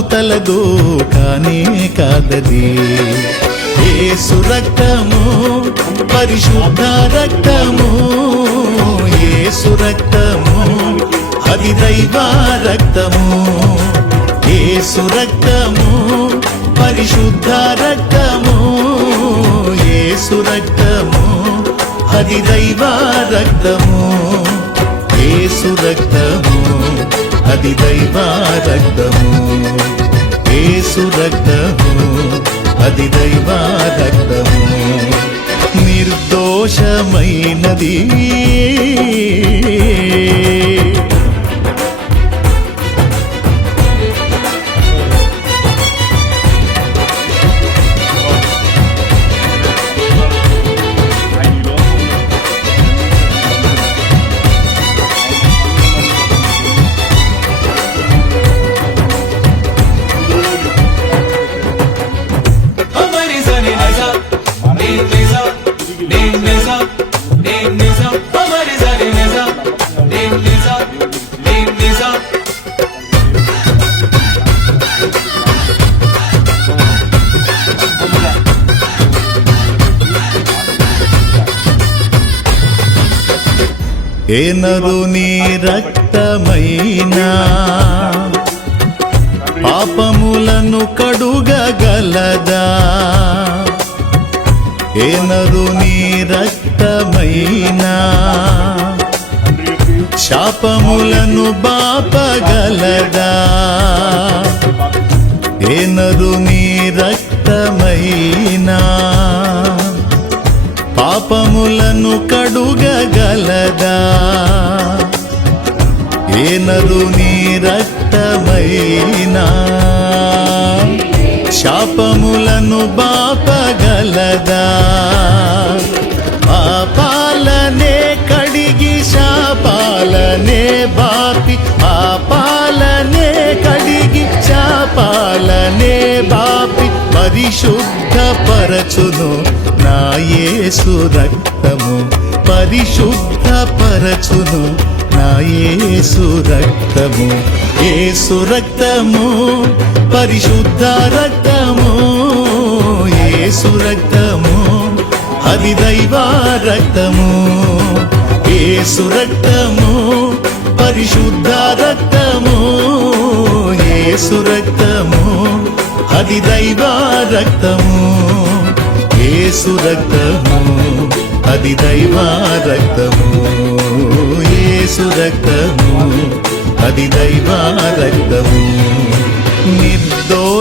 దూతలదో కానే కాదది. యేసు రక్తము పరిశుద్ధ రక్తము, యేసు రక్తము అది దైవ రక్తము. యేసు రక్తము పరిశుద్ధ రక్తము, యేసు రక్తము అది దైవ రక్తము. యేసు రక్తము అది దైవ రక్తము, యేసు రక్తము అది దైవ రక్తము. నిర్దోషమైనది ఏ నరుని రక్తమైనా పాపములను కడుగగలదా? ఏ నరుని రక్తమైనా శాపములను బాపగలదా? ఏ నరుని రక్తమైనా పాపములను కడుగగలదా? ఏ నరుని రక్తమైనా శాపములను బాపగలదా? పాపాలనే కడిగి శాపాలనే బాపి, పాపాలనే కడిగి శాపాలనే బాపి పరిశుద్ధపరచును నా యేసు రక్తము. పరిశుద్ధపరచును నా యేసు రక్తము. యేసు రక్తము పరిశుద్ధ రక్తము, యేసు రక్తము అది దైవ రక్తము. యేసు రక్తము పరిశుద్ధ రక్తము, యేసు రక్తము అది దైవ రక్తము. యేసు రక్తము అది దైవ రక్తము, యేసు రక్తము అది దైవ రక్తము. నిర్దోషమైనది